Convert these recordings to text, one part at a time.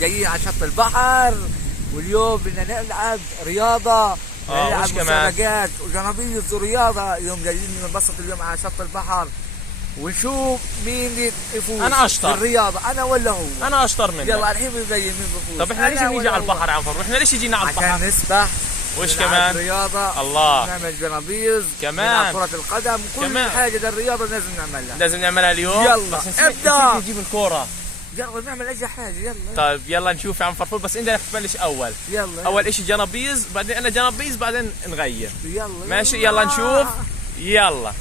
جايين على شط البحر، واليوم بدنا نلعب رياضة، نلعب مسابقات وجنابيز ورياضة. اليوم جايين ننبسط اليوم على شط البحر ونشوف مين يفوز. انا اشطر بالرياضة، انا ولا هو؟ انا اشطر منك. يلا الحين بنبين مين بفوز. طب احنا ليش نيجي على البحر عم فرفور؟ احنا ليش يجينا على البحر؟ عشان نسبح وش كمان؟ رياضة، الله، نعمل جنابيز كمان، كرة القدم، كل حاجة ده الرياضة لازم نعملها. لازم نعملها اليوم. يلا ابدأ. نجيب الكورة. يلا نعمل اي حاجة. يلا طيب يلا نشوف يا عم فرفور، بس انت بدك تبلش اول. يلا اول اشي جنابيز، بعدين انا جنابيز، بعدين نغير. يلا ماشي، يلا نشوف. يلا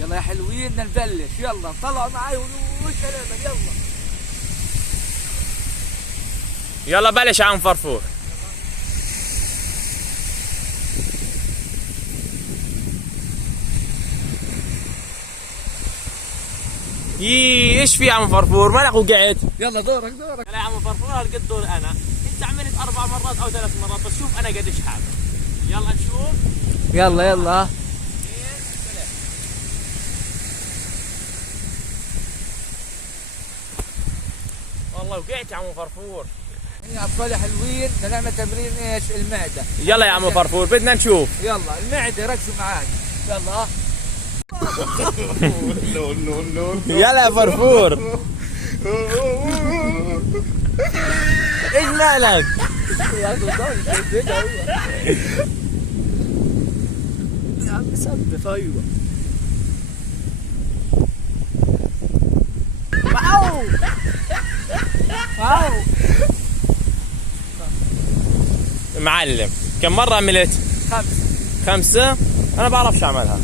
يلا يا حلوين، بدنا نبلش. يلا طلعوا معي والسلامة. يلا بلش يا عم فرفور. ايش في يا عم فرفور؟ مالك وقعت؟ يلا دورك. لا يا عم فرفور، هالقد دور انا. انت عملت 4 مرات او 3 مرات، بس شوف انا قديش حامل. يلا نشوف. يلا والله وقعت يا عم فرفور. يا ابطال حلوين، بدنا نعمل تمرين ايش؟ المعدة. يلا يا عم فرفور، بدنا نشوف. يلا المعدة، ركزوا معاي. يلا يلا يا فرفور. ايش مالك؟ يا عم سبف. ايوه معلم، كم مرة عملت؟ 5. أنا بعرفش أعملها.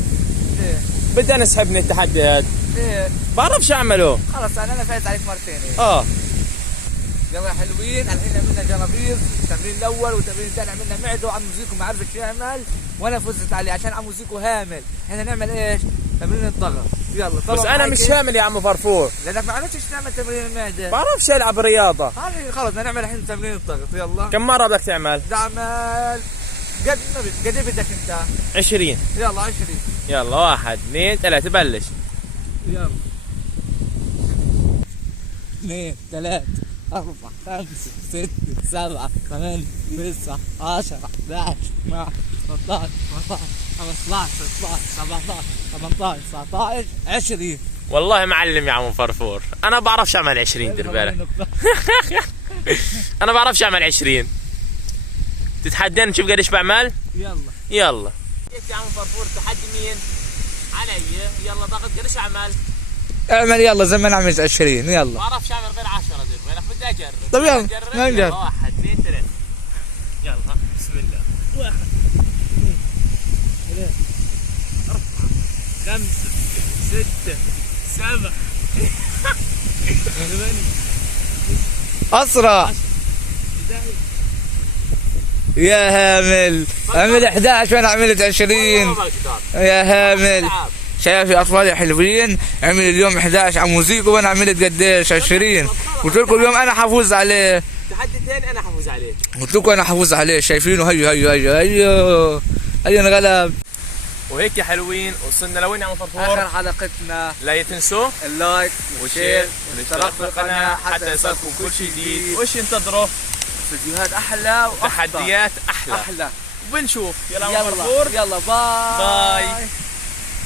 ليه؟ بدي أنا أسحب من التحدي هذا. ليه؟ بعرفش أعمله. خلص أنا فايز عليك مرتين. يلا يا حلوين، الحين عملنا جنابيز التمرين الأول، والتمرين الثاني عملنا معدة، وعم زيكو ما عرفش يعمل وأنا فزت عليه عشان عم زيكو هامل. احنا نعمل إيش؟ تمرين الضغط. يلا بس أنا مش هامل يا عم فرفور. لأنك ما عرفتش تعمل تمرين المعدة. بعرفش ألعب رياضة. خلص بدنا نعمل الحين تمرين الضغط. يلا كم مرة بدك تعمل؟ تعمل قد ايه بدك انت؟ 20. يلا 20. يلا 1 2 3 بلش. يلا 2 3 4 5 6 7 8 9 10 11 12 13 14 15 16 17 18 19 20. والله معلم يا عم فرفور، أنا بعرفش أعمل 20. دير بالك. أنا بعرفش أعمل 20. تتحداني نشوف قديش بعمل؟ يلا يا عم فرفور، تحدي مين؟ علي. يلا ضغط. قديش اعمل؟ اعمل يلا زي ما انا عملت 20. يلا ما بعرفش اعمل غير 10. دير بالك، بدي اجرب. طب يلا نجرب. 1 2 3. يلا بسم الله. 1 2 3 4 5 6 7 8. اسرع يا هامل. عمل 11 وانا عملت 20. يا هامل. شايف يا اطفال يا حلوين، عمل اليوم 11 على موزيكو وانا عملت قديش؟ 20. قلت لكم اليوم انا حفوز عليه. تحدي ثاني انا حفوز عليه. قلت لكم انا حفوز عليه. شايفينه؟ هيو انغلب. وهيك يا حلوين وصلنا لوين يا عم فرفور؟ اخر حلقتنا. لا تنسوا اللايك والشير والاشتراك في القناه حتى يصلكم كل شيء جديد. وش انتظروا؟ فيديوهات احلى وتحديات احلى. وبنشوف. يلا عم فرفور. يلا باي.